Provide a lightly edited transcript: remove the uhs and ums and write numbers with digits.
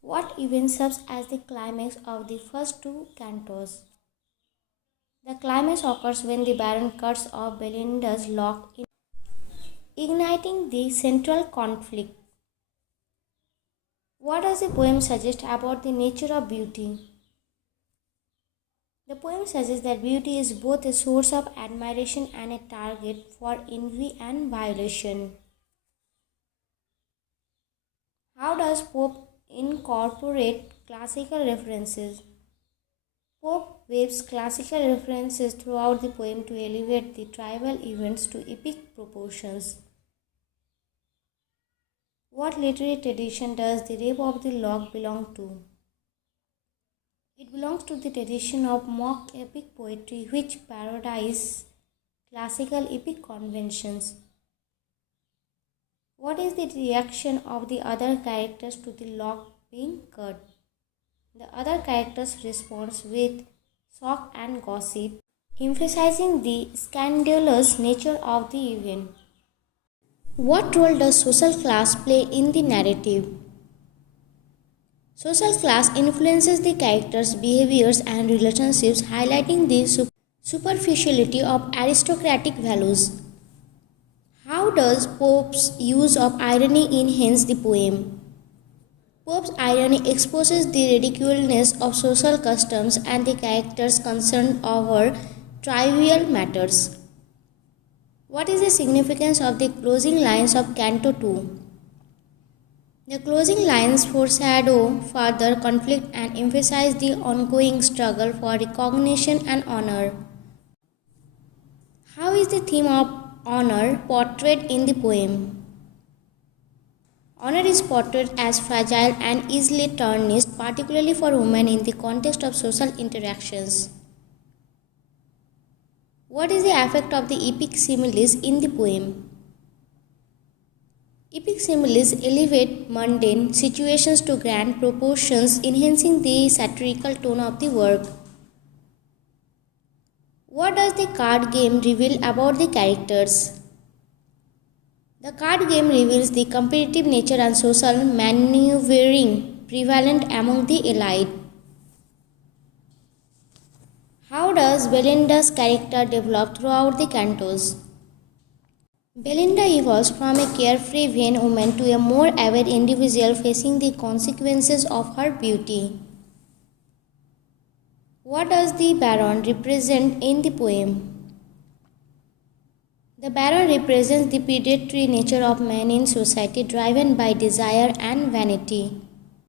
What event serves as the climax of the first two cantos? The climax occurs when the Baron cuts off Belinda's lock, igniting the central conflict. What does the poem suggest about the nature of beauty? The poem suggests that beauty is both a source of admiration and a target for envy and violation. How does Pope incorporate classical references? Pope weaves classical references throughout the poem to elevate the tribal events to epic proportions. What literary tradition does the Rape of the Lock belong to? It belongs to the tradition of mock epic poetry which parodies classical epic conventions. What is the reaction of the other characters to the lock being cut? The other characters respond with shock and gossip, emphasizing the scandalous nature of the event. What role does social class play in the narrative? Social class influences the characters' behaviors and relationships, highlighting the superficiality of aristocratic values. How does Pope's use of irony enhance the poem? Pope's irony exposes the ridiculousness of social customs and the characters concerned over trivial matters. What is the significance of the closing lines of Canto 2? The closing lines foreshadow further conflict and emphasize the ongoing struggle for recognition and honor. How is the theme of honor portrayed in the poem? Honor is portrayed as fragile and easily tarnished, particularly for women in the context of social interactions. What is the effect of the epic similes in the poem? Epic similes elevate mundane situations to grand proportions, enhancing the satirical tone of the work. What does the card game reveal about the characters? The card game reveals the competitive nature and social maneuvering prevalent among the elite. How does Belinda's character develop throughout the cantos? Belinda evolves from a carefree vain woman to a more aware individual facing the consequences of her beauty. What does the Baron represent in the poem? The Baron represents the predatory nature of man in society driven by desire and vanity.